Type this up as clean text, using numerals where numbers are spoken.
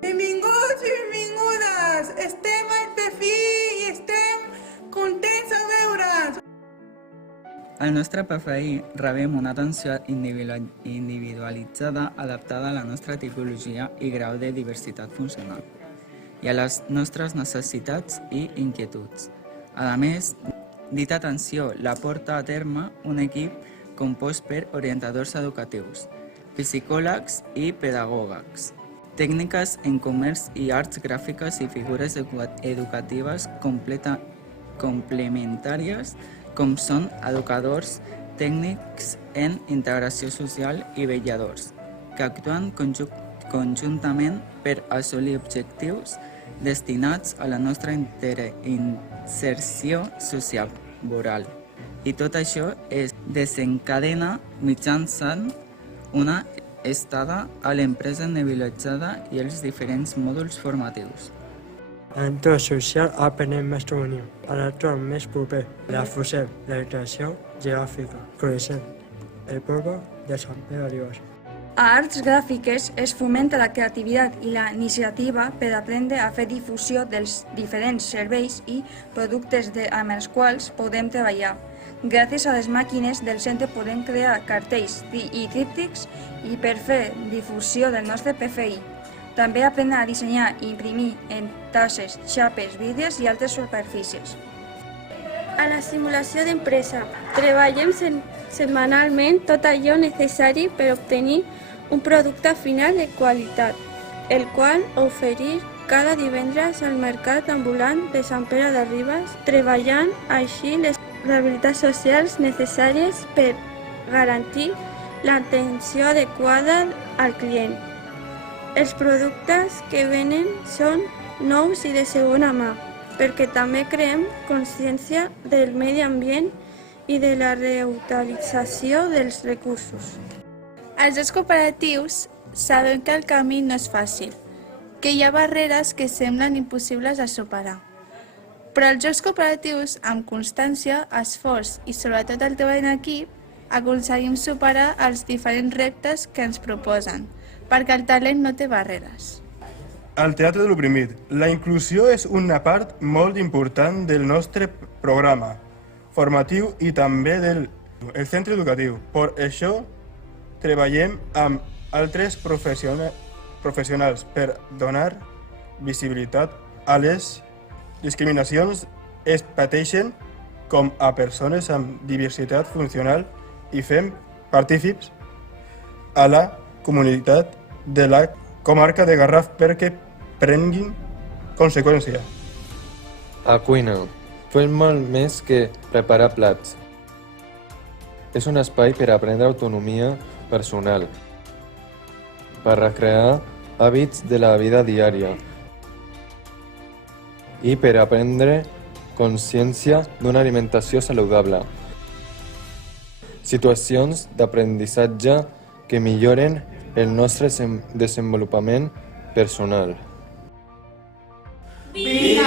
Benvinguts i benvingudes! Estem al Pefí i estem contents de veure'ns! Al nostre PFI rebem una atenció individualitzada adaptada a la nostra tipologia i grau de diversitat funcional i a les nostres necessitats i inquietuds. A més, dita atenció la porta a terme un equip compost per orientadors educatius, psicòlegs i pedagogs, tècniques en comerç i arts gràfiques i figures educatives complementàries com són educadors, tècnics en integració social i vetlladors, que actuen conjuntament per assolir objectius destinats a la nostra inserció sociolaboral. I tot això es desencadena mitjançant una estada a l'empresa nebulitzada i els diferents mòduls formatius. L'entorn social aprenem més reunió, l'entorn més proper, la FUSEM, la creació geogràfica, coneixem el poble de Sant Pere de Ribes. A arts gràfiques es fomenta la creativitat i la iniciativa per aprendre a fer difusió dels diferents serveis i productes amb els quals podem treballar. Gràcies a les màquines del centre podem crear cartells i tríptics i per fer difusió del nostre PFI. També aprendre a dissenyar i imprimir en tasses, xapes, vidres i altres superfícies. A la simulació d'empresa, treballem setmanalment tot allò necessari per obtenir un producte final de qualitat, el qual oferir cada divendres al mercat ambulant de Sant Pere de Ribes, treballant així les habilitats socials necessàries per garantir l'atenció adequada al client. Els productes que venen són nous i de segona mà, perquè també creem consciència del medi ambient i de la reutilització dels recursos. Els jocs cooperatius sabem que el camí no és fàcil, que hi ha barreres que semblen impossibles de superar. Però els jocs cooperatius, amb constància, esforç i sobretot el treball en equip, aconseguim superar els diferents reptes que ens proposen, perquè el talent no té barreres. Al Teatre de l'Oprimit, la inclusió és una part molt important del nostre programa formatiu i també del centre educatiu. Per això, treballem amb altres professionals per donar visibilitat a les discriminacions que es pateixen com a persones amb diversitat funcional i fem partícips a la comunitat de la comarca de Garraf perquè prenguin conseqüència. A cuina, fem molt més que preparar plats. És un espai per aprendre autonomia personal, per recrear hàbits de la vida diària i per aprendre consciència d'una alimentació saludable. Situacions d'aprenentatge que milloren el nostre desenvolupament personal. Viva